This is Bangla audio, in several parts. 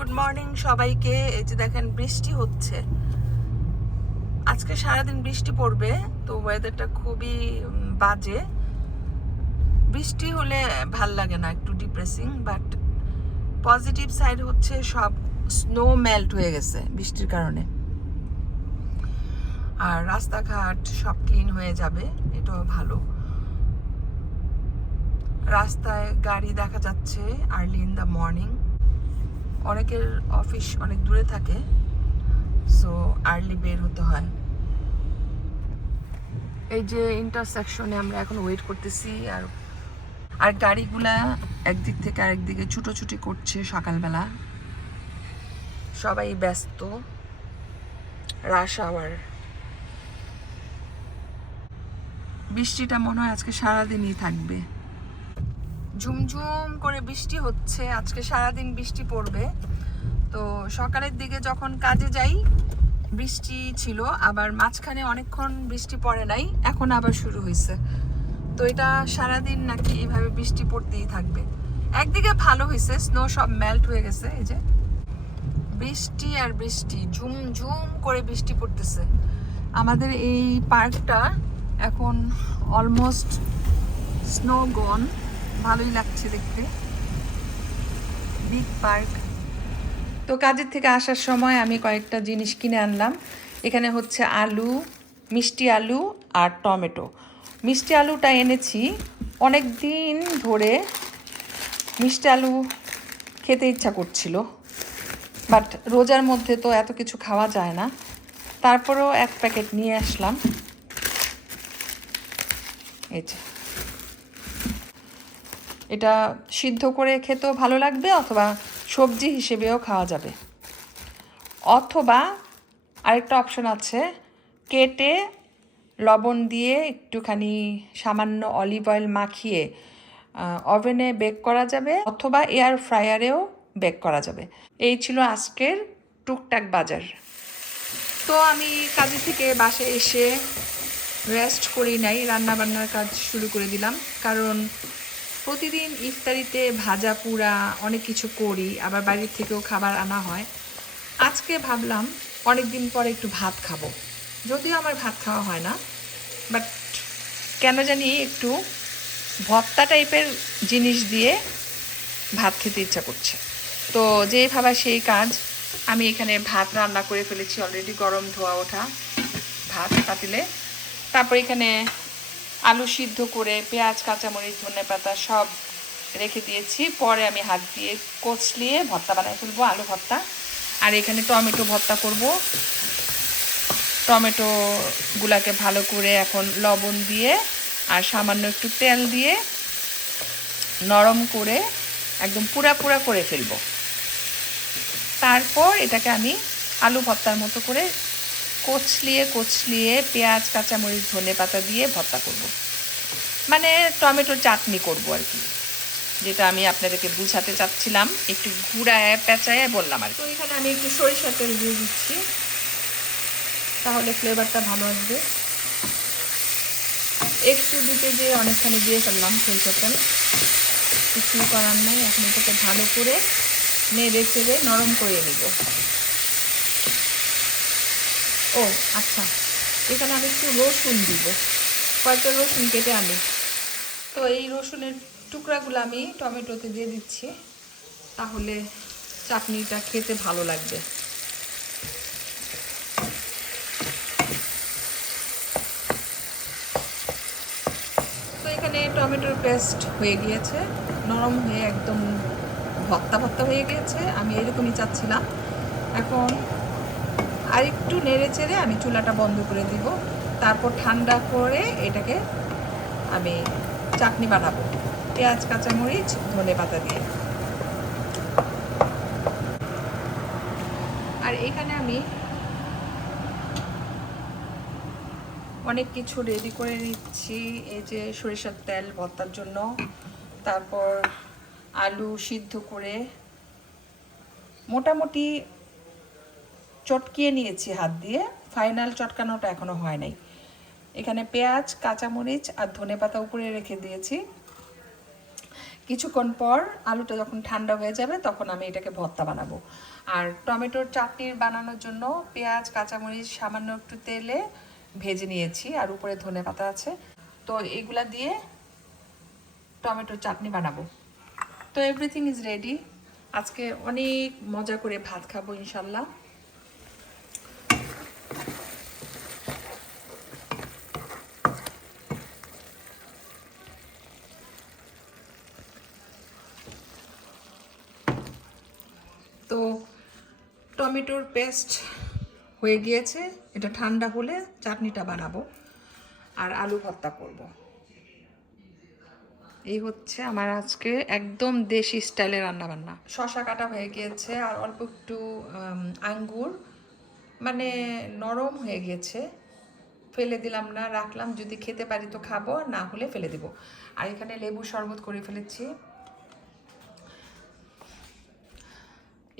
গুড মর্নিং সবাইকে। এই যে দেখেন বৃষ্টি হচ্ছে, আজকে সারাদিন বৃষ্টি পড়বে। তো ওয়েদারটা খুবই বাজে। বৃষ্টি হলে ভাল লাগে না, একটু ডিপ্রেসিং। বাট পজিটিভ সাইড হচ্ছে সব স্নো মেল্ট হয়ে গেছে বৃষ্টির কারণে, আর রাস্তাঘাট সব ক্লিন হয়ে যাবে, এটাও ভালো। রাস্তায় গাড়ি দেখা যাচ্ছে আর্লি ইন দ্য মর্নিং। অনেকের অফিস অনেক দূরে থাকে, সো আর্লি বের হতে হয়। এই যে ইন্টারসেকশনে আমরা এখন ওয়েট করতেছি, আর গাড়িগুলা একদিক থেকে আরেক দিকে ছুটোছুটি করছে। সকালবেলা সবাই ব্যস্ত, রাশ আওয়ার। বৃষ্টিটা মনে হয় আজকে সারাদিনই থাকবে। ঝুমঝুম করে বৃষ্টি হচ্ছে, আজকে সারাদিন বৃষ্টি পড়বে। তো সকালের দিকে যখন কাজে যাই বৃষ্টি ছিল, আবার মাঝখানে অনেকক্ষণ বৃষ্টি পড়ে নাই, এখন আবার শুরু হয়েছে। তো এটা সারাদিন নাকি এইভাবে বৃষ্টি পড়তেই থাকবে। একদিকে ভালো হয়েছে, স্নো সব মেল্ট হয়ে গেছে। এই যে বৃষ্টি আর বৃষ্টি, ঝুম ঝুম করে বৃষ্টি পড়তেছে। আমাদের এই পার্কটা এখন অলমোস্ট স্নো গন, ভালোই লাগছে দেখতে। Big park. তো কাজের থেকে আসার সময় আমি কয়েকটা জিনিস কিনে আনলাম। এখানে হচ্ছে আলু, মিষ্টি আলু আর টমেটো। মিষ্টি আলুটা এনেছি অনেক দিন ধরে, মিষ্টি আলু খেতে ইচ্ছা করছিল, বাট রোজার মধ্যে তো এত কিছু খাওয়া যায় না। তারপরেও এক প্যাকেট নিয়ে আসলাম। এই যে এটা সিদ্ধ করে খেতেও ভালো লাগবে, অথবা সবজি হিসেবেও খাওয়া যাবে। অথবা আরেকটা অপশন আছে, কেটে লবণ দিয়ে একটুখানি সামান্য অলিভ অয়েল মাখিয়ে ওভেনে বেক করা যাবে, অথবা এয়ার ফ্রায়ারেও বেক করা যাবে। এই ছিল আজকের টুকটাক বাজার। তো আমি কাজে থেকে বাসায় এসে রেস্ট করি নাই, রান্নাবান্নার কাজ শুরু করে দিলাম। কারণ প্রতিদিন ইফতারিতে ভাজা পুরা অনেক কিছু করি, আবার বাড়ির থেকেও খাবার আনা হয়। আজকে ভাবলাম অনেক দিন পরে একটু ভাত খাবো, যদিও আমার ভাত খাওয়া হয় না, বাট কেন জানি একটু ভর্তা টাইপের জিনিস দিয়ে ভাত খেতে ইচ্ছা করছে। তো যেই ভাবা সেই কাজ, আমি এখানে ভাত রান্না করে ফেলেছি অলরেডি, গরম ধোয়া ওঠা ভাত পাতিলে। তারপর এখানে আলু সিদ্ধ করে পেঁয়াজ, কাঁচামরিচ, ধনেপাতা সব রেখে দিয়েছি। পরে আমি হাত দিয়ে কচলিয়ে ভর্তা বানাই ফেলবো, আলু ভর্তা। আর এখানে টমেটো ভর্তা করব। টমেটোগুলাকে ভালো করে এখন লবণ দিয়ে আর সামান্য একটু তেল দিয়ে নরম করে একদম পুরা পুরা করে ফেলবো। তারপর এটাকে আমি আলু ভর্তার মতো করে কচলিয়ে কচলিয়ে পেঁয়াজ, কাঁচামরিচ, ধনেপাতা দিয়ে ভর্তা করব। মানে টমেটোর চাটনি করব আর কি, যেটা আমি আপনাদেরকে বুঝাতে চাচ্ছিলাম, একটু ঘুরায় পেঁচায় বললাম আর কি। তো এখানে আমি একটু সরিষার তেল দিয়ে দিচ্ছি, তাহলে ফ্লেভারটা ভালো আসবে। একটু দিতে যেয়ে অনেকখানি দিয়ে ফেললাম সরিষার তেল, কিছুই করার নাই। এখন এটাকে ভালো করে নেড়ে চেড়ে নরম করে নিব। ও আচ্ছা, এখানে আমি একটু রসুন দিব, কয়েকটা রসুন কেটে আনি। তো এই রসুনের টুকরাগুলো আমি টমেটোতে দিয়ে দিচ্ছি, তাহলে চাটনিটা খেতে ভালো লাগবে। তো এখানে টমেটোর পেস্ট হয়ে গিয়েছে, নরম হয়ে একদম ভর্তা ভর্তা হয়ে গিয়েছে। আমি এরকমই চাচ্ছিলাম। এখন আরেকটু নেড়ে চেড়ে আমি চুলাটা বন্ধ করে দিব। তারপর ঠান্ডা করে এটাকে আমি চাটনি বানাবো, পেঁয়াজ, কাঁচামরিচ, ধনেপাতা দিয়ে। আর এখানে আমি অনেক কিছু রেডি করে নিচ্ছি। এই যে সরিষার তেল ভর্তার জন্য, তারপর আলু সিদ্ধ করে মোটামুটি চটকিয়ে নিয়েছি হাত দিয়ে, ফাইনাল চটকানোটা এখনো হয় নাই। এখানে পেঁয়াজ, কাঁচামরিচ আর ধনেপাতা উপরে রেখে দিয়েছি। কিছুক্ষণ পর আলুটা যখন ঠান্ডা হয়ে যাবে তখন আমি এটাকে ভর্তা বানাবো। আর টমেটোর চাটনির বানানোর জন্য পেঁয়াজ কাঁচামরিচ সামান্য একটু তেলে ভেজে নিয়েছি, আর উপরে ধনেপাতা আছে। তো এগুলা দিয়ে টমেটোর চাটনি বানাবো। তো এভরিথিং ইজ রেডি। আজকে অনেক মজা করে ভাত খাবো ইনশাল্লাহ। তো টমেটোর পেস্ট হয়ে গিয়েছে, এটা ঠান্ডা হলে চাটনিটা বানাবো আর আলু ভর্তা করব। এই হচ্ছে আমার আজকে একদম দেশি স্টাইলের রান্নাবান্না। শসা কাটা হয়ে গিয়েছে আর অল্প একটু আঙ্গুর মানে নরম হয়ে গিয়েছে, ফেলে দিলাম না, রাখলাম, যদি খেতে পারি তো খাবো, না হলে ফেলে দেবো। আর এখানে লেবু শরবত করে ফেলেছি।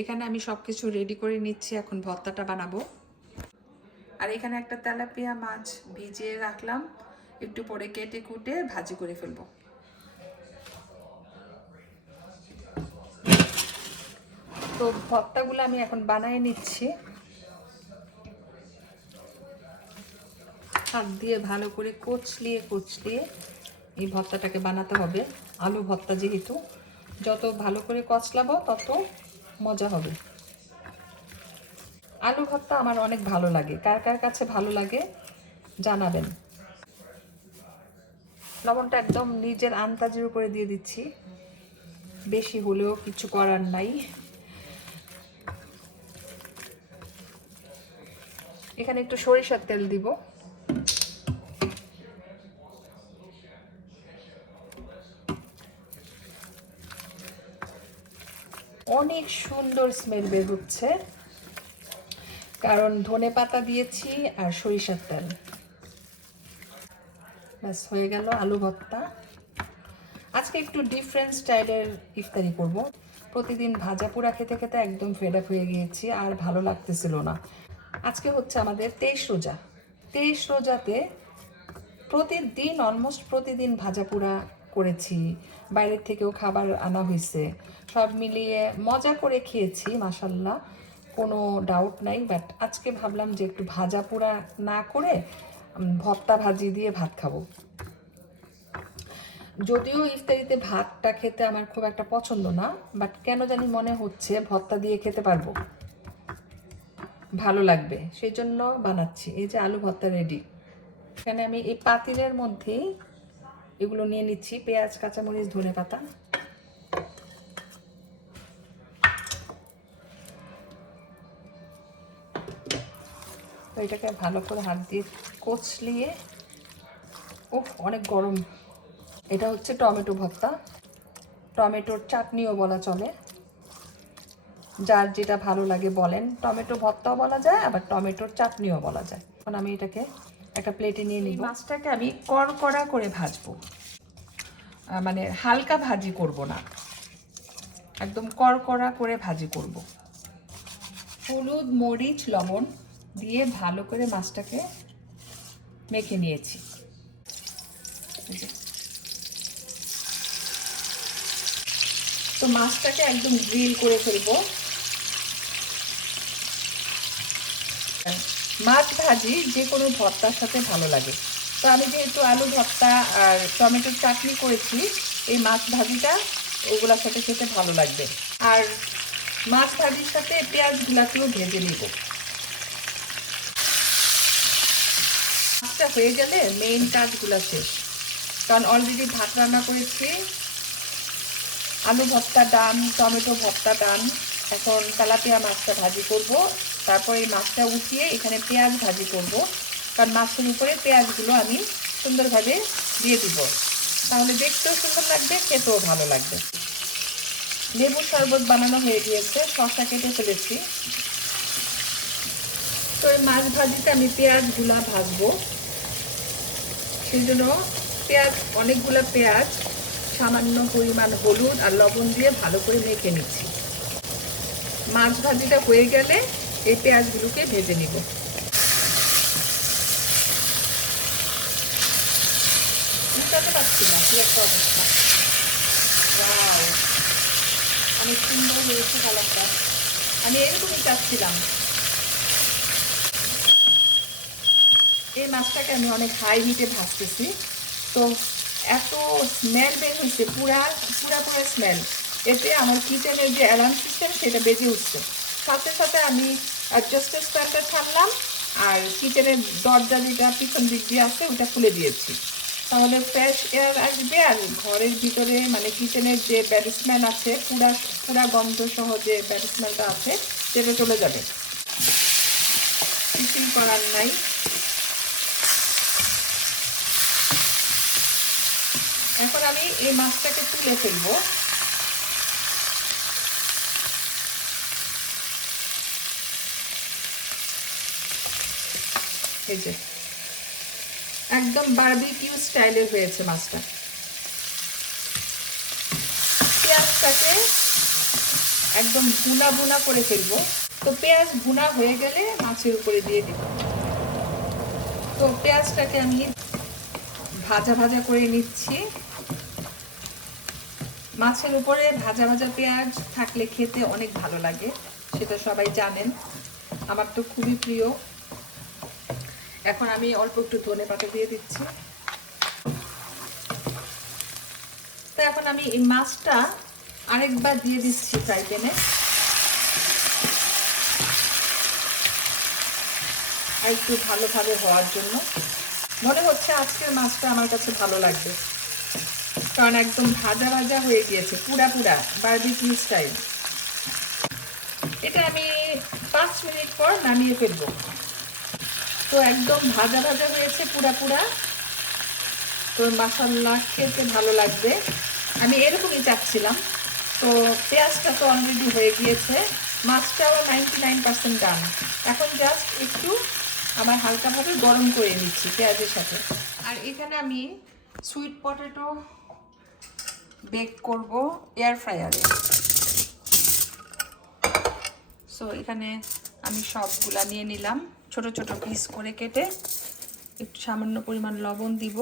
এখানে আমি সব কিছু রেডি করে নিচ্ছি, এখন ভর্তাটা বানাবো। আর এখানে একটা তেলাপিয়া মাছ ভিজিয়ে রাখলাম, একটু পরে কেটে কুটে ভাজি করে ফেলবো। তো ভর্তাগুলো আমি এখন বানিয়ে নিচ্ছি। হাত দিয়ে ভালো করে কচলিয়ে কচলিয়ে এই ভর্তাটাকে বানাতে হবে। আলু ভর্তা যেহেতু, যত ভালো করে কচলাবো তত মজা হবে। আলু ভর্তা আমার অনেক ভালো লাগে, কার কার কাছে ভালো লাগে জানাবেন। লবণটা একদম নিজের আন্দাজের উপরে দিয়ে দিচ্ছি, বেশি হলেও কিছু করার নাই। এখানে একটু সরিষার তেল দিব। অনেক সুন্দর স্মেল বের হচ্ছে, কারণ ধনেপাতা দিয়েছি আর সরিষার তেল। ব্যাস হয়ে গেল আলু ভর্তা। আজকে একটু ডিফারেন্ট স্টাইলের ইফতারি করব। প্রতিদিন ভাজা পোড়া খেতে খেতে একদম ফেড আপ হয়ে গিয়েছি, আর ভালো লাগতেছিল না। আজকে হচ্ছে আমাদের 23 রোজা। 23 রোজাতে প্রতিদিন অলমোস্ট প্রতিদিন ভাজা পোড়া করেছি, বাইরের থেকেও খাবার আনা হয়েছে, সব মিলিয়ে মজা করে খেয়েছি মাশাল্লাহ, কোনো ডাউট নাই। বাট আজকে ভাবলাম যে একটু ভাজা পোড়া না করে ভর্তা ভাজি দিয়ে ভাত খাবো। যদিও ইফতারিতে ভাতটা খেতে আমার খুব একটা পছন্দ না, বাট কেন জানি মনে হচ্ছে ভর্তা দিয়ে খেতে পারবো, ভালো লাগবে, সেই জন্য বানাচ্ছি। এই যে আলু ভর্তা রেডি। এখানে আমি এই পাতিলের মধ্যেই এগুলো নিয়ে নিচ্ছি, পেঁয়াজ কাঁচামরিচ ধনেপাতা। তো এটাকে ভালো করে হাত দিয়ে কচলিয়ে, ওহ অনেক গরম। এটা হচ্ছে টমেটো ভর্তা, টমেটোর চাটনিও বলা চলে, যার যেটা ভালো লাগে বলেন। টমেটো ভর্তাও বলা যায়, আবার টমেটোর চাটনিও বলা যায়। এখন আমি এটাকে একটা প্লেটে নিয়ে নিই। মাছটাকে আমি কড়কড়া করে ভাজবো, মানে হালকা ভাজি করব না, একদম কড়কড়া করে ভাজি করব। হলুদ মরিচ লবণ দিয়ে ভালো করে মাছটাকে মেখে নিয়েছি। তো মাছটাকে একদম গ্রিল করে ফেলবো। মাছ ভাজি যে কোনো ভর্তার সাথে ভালো লাগে। তো আমি যেহেতু আলু ভর্তা আর টমেটোর চাটনি করেছি, এই মাছ ভাজিটা ওগুলোর সাথে খেতে ভালো লাগবে। আর মাছ ভাজির সাথে পেঁয়াজগুলাকেও ভেজে নিব। মাছটা হয়ে গেলে মেইন কাজগুলো শেষ, কারণ অলরেডি ভাত রান্না করেছি, আলু ভর্তা ডান, টমেটো ভর্তা ডান। এখন তেলাপিয়া মাছটা ভাজি করব, তারপর এই মাছটা উঠিয়ে এখানে পেঁয়াজ ভাজি করব, কারণ মাছের উপরে পেঁয়াজগুলো আমি সুন্দরভাবে দিয়ে দিব, তাহলে দেখতেও সুন্দর লাগবে, খেতেও ভালো লাগবে। লেবু শরবত বানানো হয়ে গিয়েছে, শসা কেটে ফেলেছি। তো এই মাছ ভাজিতে আমি পেঁয়াজগুলো ভাজবো, সেই জন্য অনেকগুলো পেঁয়াজ সামান্য পরিমাণ হলুদ আর লবণ দিয়ে ভালো করে মেখে নিচ্ছি। মাছ ভাজিটা হয়ে গেলে এই পেঁয়াজগুলোকে ভেজে নিব। বুঝতে পারছি না কি একটা অবস্থা। ওয়াও, অনেক সুন্দর হয়েছে কালারটা। আমি এরকমই চাচ্ছিলাম। এই মাছটাকে আমি অনেক হাই হিটে ভাজতেছি, তো এত স্মেল বের হয়েছে, পুরা পুরা পুরা স্মেল। এতে আমার কিচেনের যে অ্যালার্ম সিস্টেম সেটা বেজে উঠছে। সাথে সাথে আমি অ্যাডজাস্টার স্ট্যান্ডটা ছাড়লাম, আর কিচেনের দরজা যেটা পিছন দিক দিয়ে আছে ওটা খুলে দিয়েছি। তাহলে ফ্রেশ এয়ার আসবে, আর ঘরের ভিতরে মানে কিচেনের যে ব্যাড স্মেল আছে, পুরা পুরা গন্ধ সহ যে ব্যাড স্মেলটা আছে সেটা চলে যাবে। কিছুই করার নাই। এখন আমি এই মাছটাকে তুলে ফেলবো। এই যে একদম বারবিকিউ স্টাইলের হয়েছে মাছটা। পেঁয়াজটাকে একদম ভুনা ভুনা করে ফেলবো। তো পেঁয়াজ ভুনা হয়ে গেলে মাছের উপরে দিয়ে দিব। তো পেঁয়াজটাকে আমি ভাজা ভাজা করে নিচ্ছি। মাছের উপরে ভাজা ভাজা পেঁয়াজ থাকলে খেতে অনেক ভালো লাগে, সেটা সবাই জানেন, আমার তো খুবই প্রিয়। এখন আমি অল্প একটু ধনেপাতা দিয়ে দিচ্ছি। তো এখন আমি এই মাছটা আরেকবার দিয়ে দিচ্ছি ফ্রাই প্যানে, আর একটু ভালোভাবে হওয়ার জন্য। মনে হচ্ছে আজকের মাছটা আমার কাছে ভালো লাগবে, কারণ একদম ভাজা ভাজা হয়ে গিয়েছে, পুরা পুরা বারবিকিউ স্টাইল। এটা আমি 5 মিনিট পর নামিয়ে ফেলবো। তো একদম ভাজা ভাজা হয়েছে পুরা পুরা। তো মাশাআল্লাহ, খেতে ভালো লাগবে, আমি এরকমই চাচ্ছিলাম। তো পেঁয়াজটা তো অলরেডি হয়ে গিয়েছে, মাছটাও 99% ডান। এখন জাস্ট একটু আবার হালকাভাবে গরম করে নিচ্ছি পেঁয়াজের সাথে। আর এখানে আমি সুইট পটেটো বেক করব এয়ার ফ্রায়ারে। সো এখানে আমি সবগুলা নিয়ে নিলাম, ছোট ছোট পিস করে কেটে। একটু সামান্য পরিমাণ লবণ দিব,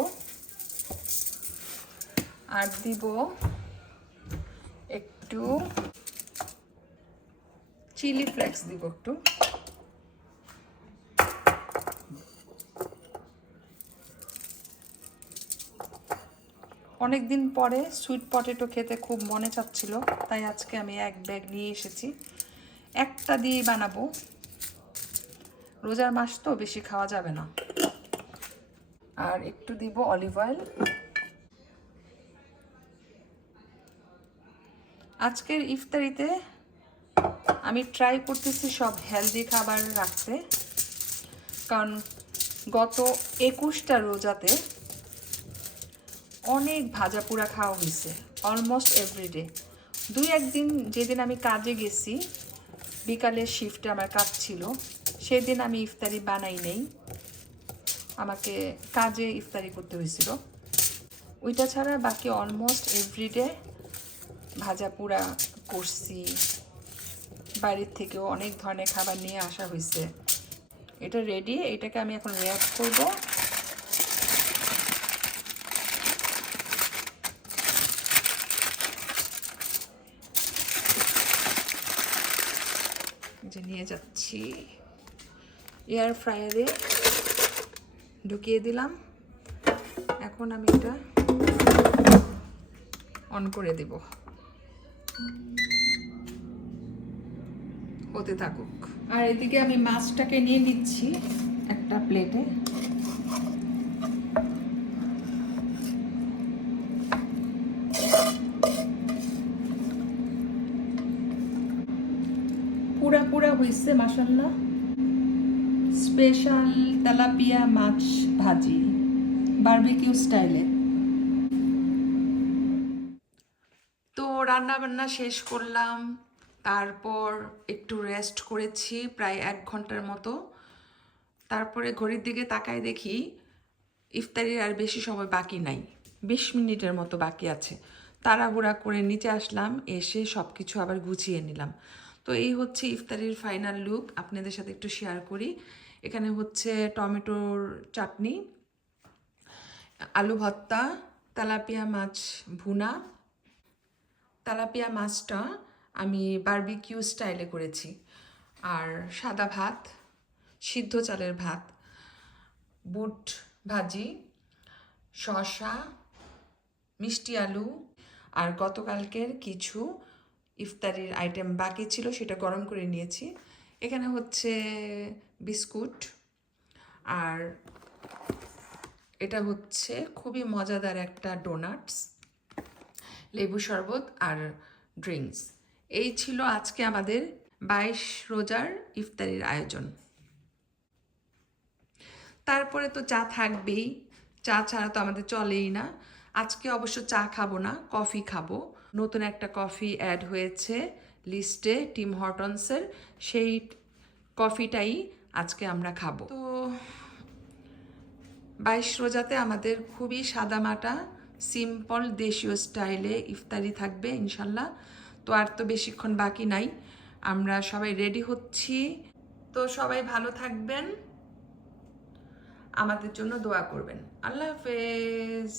আর দিব একটু চিলি ফ্লেক্স দিব একটু। অনেকদিন পরে সুইট পটেটো খেতে খুব মনে চাচ্ছিল, তাই আজকে আমি এক ব্যাগ নিয়ে এসেছি। একটা দিয়েই বানাবো, রোজার মাস তো বেশি খাওয়া যাবে না। আর একটু দিব অলিভ অয়েল। আজকের ইফতারিতে আমি ট্রাই করতেছি সব হেলদি খাবার রাখতে, কারণ গত 21টা রোজাতে অনেক ভাজা পোড়া খাওয়া হয়েছে, অলমোস্ট এভরিডে। 2-1 দিন যেদিন আমি কাজে গেছি, বিকালের শিফটে আমার কাজ ছিল, সেদিন আমি ইফতারি বানাই নেই, আমাকে কাজে ইফতারি করতে হয়েছিল। ওইটা ছাড়া বাকি অলমোস্ট এভরিডে ভাজা পোড়া করছি। বাইরের থেকেও অনেক ধরনের খাবার নিয়ে আসা হয়েছে। এটা রেডি, এটাকে আমি এখন র্যাপ করব। যে নিয়ে যাচ্ছি এয়ার ফ্রায়ারে, ঢুকিয়ে দিলাম। এখন আমি এটা অন করে দেব, হতে থাকুক। আর এদিকে আমি মাছটাকে নিয়ে নিচ্ছি একটা প্লেটে। পুরা পুরা হয়েছে মাশাআল্লাহ। স্পেশাল তেলাপিয়া মাছ ভাজি বারবিকিউ স্টাইলে। তো রান্না বান্না শেষ করলাম, তারপর একটু রেস্ট করেছি প্রায় 1 ঘন্টার মতো। তারপরে ঘড়ির দিকে তাকায় দেখি ইফতারির আর বেশি সময় বাকি নাই, 20 মিনিটের মতো বাকি আছে। তাড়াহুড়া করে নিচে আসলাম, এসে সব কিছু আবার গুছিয়ে নিলাম। তো এই হচ্ছে ইফতারির ফাইনাল লুক, আপনাদের সাথে একটু শেয়ার করি। এখানে হচ্ছে টমেটোর চাটনি, আলু ভর্তা, তেলাপিয়া মাছ ভুনা, তেলাপিয়া মাছটা আমি বারবিকিউ স্টাইলে করেছি। আর সাদা ভাত, সিদ্ধ চালের ভাত, বুট ভাজি, শসা, মিষ্টি আলু, আর গতকালকের কিছু ইফতারির আইটেম বাকি ছিল, সেটা গরম করে নিয়েছি। এখানে হচ্ছে বিস্কুট, আর এটা হচ্ছে খুবই মজাদার একটা ডোনাটস, লেবু শরবত আর ড্রিঙ্কস। এই ছিল আজকে আমাদের 22 রোজার ইফতারির আয়োজন। তারপরে তো চা থাকবেই, চা ছাড়া তো আমাদের চলেই না। আজকে অবশ্য চা খাবো না, কফি খাবো। নতুন একটা কফি অ্যাড হয়েছে লিস্টে, টিম হর্টনসের, সেই কফিটাই আজকে আমরা খাবো। তো 22 রোজাতে আমাদের খুবই সাদামাটা সিম্পল দেশীয় স্টাইলে ইফতারি থাকবে ইনশাল্লাহ। তো আর তো বেশিক্ষণ বাকি নাই, আমরা সবাই রেডি হচ্ছি। তো সবাই ভালো থাকবেন, আমাদের জন্য দোয়া করবেন। আল্লাহ হাফেজ।